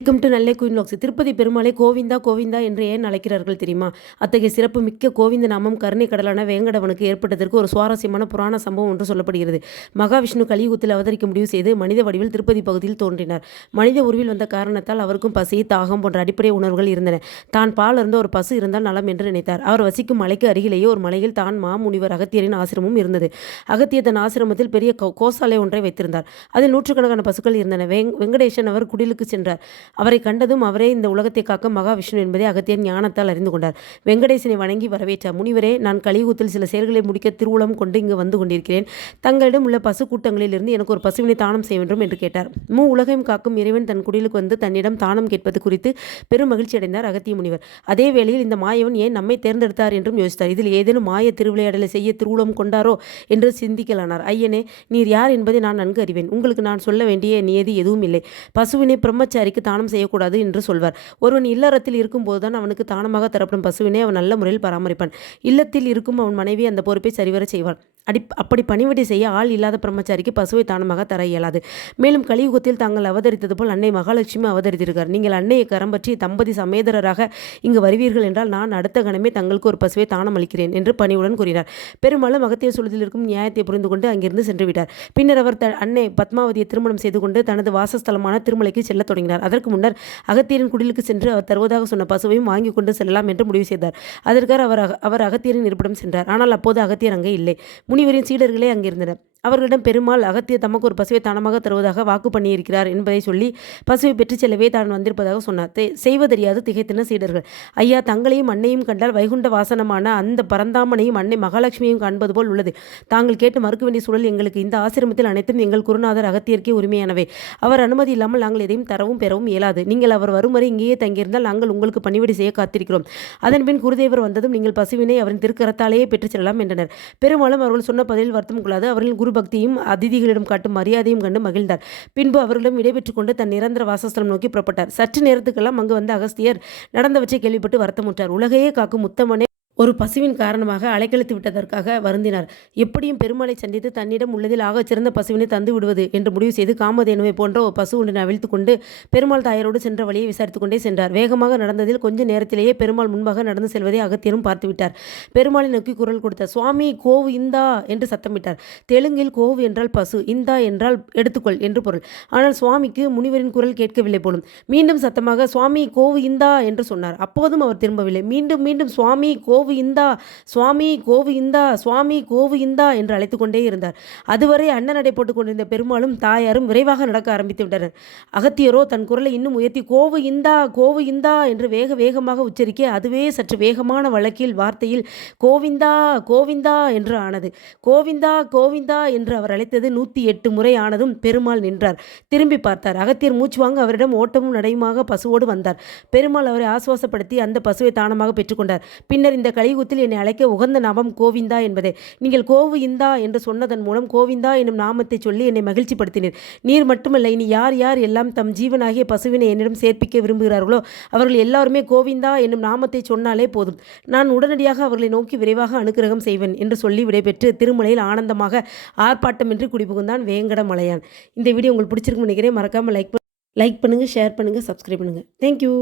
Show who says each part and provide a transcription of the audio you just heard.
Speaker 1: Welcome to நல்லே queen லாக்ஸ் திருப்பதி பெருமாளை கோவிந்தா கோவிந்தா என்று ஏன் அழைக்கிறார்கள் தெரியுமா? அத்தகைய சிறப்பு மிக்க கோவிந்த நாமம் கருணை கடலான வேங்கடவனுக்கு ஏற்பட்டதற்கு ஒரு சுவாரஸ்யமான புராண சம்பவம் ஒன்று சொல்லப்படுகிறது. மகாவிஷ்ணு கலியுகத்தில் அவதரிக்க முடிவு செய்து மனித வடிவில் திருப்பதி பகுதியில் தோன்றினார். மனித உருவில் வந்த காரணத்தால் அவருக்கும் பசி தாகம் போன்ற அடிப்படை உணர்வுகள் இருந்தன. தான் பால் இருந்த ஒரு பசு இருந்தால் நலம் என்று நினைத்தார். அவர் வசிக்கும் மலைக்கு அருகிலேயே ஒரு மலையில் தான் மாமுனிவர் அகத்தியரின் ஆசிரமும் இருந்தது. அகத்திய தன் ஆசிரமத்தில் பெரிய கோசாலை ஒன்றை வைத்திருந்தார். அதில் நூற்றுக்கணக்கான பசுக்கள் இருந்தன. வெங்கடேசன் அவர் குடிலுக்கு சென்றார். அவரை கண்டதும் அவரே இந்த உலகத்தை காக்க மகாவிஷ்ணு என்பதை அகத்தியர் ஞானத்தால் அறிந்து கொண்டார். வெங்கடேசனை வணங்கி வரவேற்றார். முனிவரே நான் கலியுகத்தில் சில செயல்களை முடிக்க திருவுளம் கொண்டு இங்கு வந்து கொண்டிருக்கிறேன். தங்களிடம் உள்ள பசு கூட்டங்களிலிருந்து எனக்கு ஒரு பசுவினை தானம் செய்ய வேண்டும் என்று கேட்டார். மூ உலகையும் காக்கும் இறைவன் தன் குடிலுக்கு வந்து தன்னிடம் தானம் கேட்பது குறித்து பெரும் மகிழ்ச்சி அடைந்தார் அகத்திய முனிவர். அதே வேளையில் இந்த மாயவன் ஏன் நம்மை தேர்ந்தெடுத்தார் என்றும் யோசித்தார். இதில் ஏதேனும் மாய திருவிளையாடலை செய்ய திருவுளம் கொண்டாரோ என்று சிந்திக்கலானார். ஐயனே நீர் யார் என்பதை நான் நன்கு அறிவேன். உங்களுக்கு நான் சொல்ல வேண்டிய நியதி எதுவும் இல்லை. பசுவினை பிரம்மச்சாரிக்கு தானம் செய்யக்கூடாது என்று சொல்வார். ஒருவன் இல்லறத்தில் இருக்கும்போது தான் அவனுக்கு தானமாக தரப்படும் பசுவினை அவன் நல்ல முறையில் பராமரிப்பான். இல்லத்தில் இருக்கும் அவன் மனைவி அந்த பொறுப்பை சரிவர செய்வாள் அடி அப்படி பணிவிடை செய்ய ஆள் இல்லாத பிரம்மச்சாரிக்கு பசுவை தானமாக தர இயலாது. மேலும் கலியுகத்தில் தாங்கள் அவதரித்தது போல் அன்னை மகாலட்சுமி அவதரித்திருக்கார் நீங்கள் அன்னையை கரம் பற்றி தம்பதி சமேதரராக இங்கு வருவீர்கள் என்றால் நான் அடுத்த கணமே தங்களுக்கு ஒரு பசுவை தானம் அளிக்கிறேன் என்று பணிவுடன் கூறினார். பெரும்பாலும் மகத்திய சுழத்தில் இருக்கும் நியாயத்தை புரிந்து கொண்டு அங்கிருந்து சென்று விட்டார் பின்னர் அவர் த அன்னை பத்மாவதியை திருமணம் செய்து கொண்டு தனது வாசஸ்தலமான திருமலைக்கு செல்ல தொடங்கினார். அதற்கு முன்னர் அகத்தியரின் குடிலுக்கு சென்று அவர் தருவதாக சொன்ன பசுவையும் வாங்கி கொண்டு செல்லலாம் என்று முடிவு செய்தார். அதற்காக அவர் அவர் அகத்தியரின் இருப்பிடம் சென்றார். ஆனால் அப்போது அகத்தியர் அங்கே இல்லை. முனிவரின் சீடர்களே அங்கிருந்தனர். அவர்களிடம் பெருமாள் அகத்திய தமக்கு ஒரு பசுவை தானமாக தருவதாக வாக்கு பண்ணியிருக்கிறார் என்பதை சொல்லி பசுவை பெற்றுச் செல்லவே தான் வந்திருப்பதாக சொன்னார். செய்வதறியாது திகைத்தன சீடர்கள். ஐயா தங்களையும் அன்னையும் கண்டால் வைகுண்ட வாசனமான அந்த பரந்தாமனையும் அன்னை மகாலட்சுமியும் காண்பது போல் உள்ளது. தாங்கள் கேட்டு மறுக்க வேண்டிய சூழல் எங்களுக்கு இந்த ஆசிரமத்தில் அனைத்தும் எங்கள் குருநாதர் அகத்தியர்க்கே உரிமையானவை. அவர் அனுமதி இல்லாமல் நாங்கள் எதையும் தரவும் பெறவும் இயலாது. நீங்கள் அவர் வரும் வரை இங்கேயே தங்கியிருந்தால் நாங்கள் உங்களுக்கு பணிவிடை செய்ய காத்திருக்கிறோம். அதன்பின் குருதேவர் வந்ததும் நீங்கள் பசுவினை அவரின் திருக்கரத்தாலேயே பெற்றுச் செல்லலாம் என்றனர். பெரும்பாலும் அவர்கள் சொன்ன பதிலில் வருத்தம் கொள்ளாது. அவர்களின் குரு பக்தியும் அதிதிகளிடம் காட்டும் மரியாதையும் கண்டு மகிழ்ந்தார். பின்பு அவர்களிடம் விடைபெற்றுக் கொண்டு தன் நிரந்தர வாசஸ்தலம் நோக்கி புறப்பட்டார். சற்று நேரத்துக்கெல்லாம் அங்கு வந்த அகஸ்தியர் நடந்தவற்றை கேள்விப்பட்டு வருத்தமுற்றார். உலகையே காக்கும் உத்தமனே ஒரு பசுவின் காரணமாக அலைக்கழித்து விட்டதற்காக வருந்தினார். எப்படியும் பெருமாளை சந்தித்து தன்னிடம் உள்ளதில் ஆகச் சிறந்த பசுவினை தந்து விடுவது என்று முடிவு செய்து காமதேனுவை போன்ற ஒரு பசு ஒன்றினை அவிழ்த்து கொண்டு பெருமாள் தாயரோடு சென்ற வழியை விசாரித்துக் கொண்டே சென்றார். வேகமாக நடந்ததில் கொஞ்ச நேரத்திலேயே பெருமாள் முன்பாக நடந்து செல்வதை அகத்தியரும் பார்த்துவிட்டார் பெருமாளை நோக்கி குரல் கொடுத்தார் சுவாமி கோவு இந்தா என்று சத்தமிட்டார் தெலுங்கில் கோவு என்றால் பசு இந்தா என்றால் எடுத்துக்கொள் என்று பொருள். ஆனால் சுவாமிக்கு முனிவரின் குரல் கேட்கவில்லை போலும். மீண்டும் சத்தமாக சுவாமி கோவு இந்தா என்று சொன்னார். அப்போதும் அவர் திரும்பவில்லை. மீண்டும் மீண்டும் சுவாமி கோவு கோவு இந்தா சுவாமி கோவு இந்தா சுவாமி கோவு இந்தா என்று அழைத்து கொண்டே இருந்தார். அதுவரை அண்ணன் நடை போட்டுக் கொண்டிருந்த பெருமாளும் தாயாரும் விரைவாக நடக்க ஆரம்பித்து விட்டனர். அகத்தியரோ தன் குரலை இன்னும் உயர்த்தி கோவு இந்தா கோவு இந்தா என்று வேக வேகமாக உச்சரிக்க அதுவே சற்று வேகமான வழக்கில் வார்த்தையில் கோவிந்தா கோவிந்தா என்று ஆனது. கோவிந்தா கோவிந்தா என்று அவர் அழைத்தது நூற்றி எட்டு முறை ஆனதும் பெருமாள் நின்றார். திரும்பி பார்த்தார். அகத்தியர் மூச்சு வாங்க அவரிடம் ஓட்டமும் நடையுமாக பசுவோடு வந்தார். பெருமாள் அவரை ஆசுவாசப்படுத்தி அந்த பசுவை தானமாக பெற்றுக்கொண்டார் பின்னர் இந்த கலியுகத்தில் என்னை அழைக்க உகந்த நாமம் கோவிந்தா என்பதே. நீங்கள் கோவு இந்தா என்று சொன்னதன் மூலம் கோவிந்தா என்னும் நாமத்தை சொல்லி என்னை மகிழ்ச்சிப்படுத்தினீர். நீர் மட்டுமல்ல இனி யார் யார் எல்லாம் தம் ஜீவனாகிய பசுவினை என்னிடம் சேர்ப்பிக்க விரும்புகிறார்களோ அவர்கள் எல்லாருமே கோவிந்தா என்னும் நாமத்தை சொன்னாலே போதும். நான் உடனடியாக அவர்களை நோக்கி விரைவாக அனுகிரகம் செய்வேன் என்று சொல்லி விடைபெற்று திருமலையில் ஆனந்தமாக ஆர்ப்பாட்டமின்றி குடிபுகுந்தான் வேங்கடமலையான். இந்த வீடியோ உங்களுக்கு பிடிச்சிருக்கும் நினைக்கிறேன். மறக்காமல் லைக் லைக் பண்ணுங்கள் ஷேர் பண்ணுங்கள் சப்ஸ்கிரைப் பண்ணுங்கள் தேங்க்யூ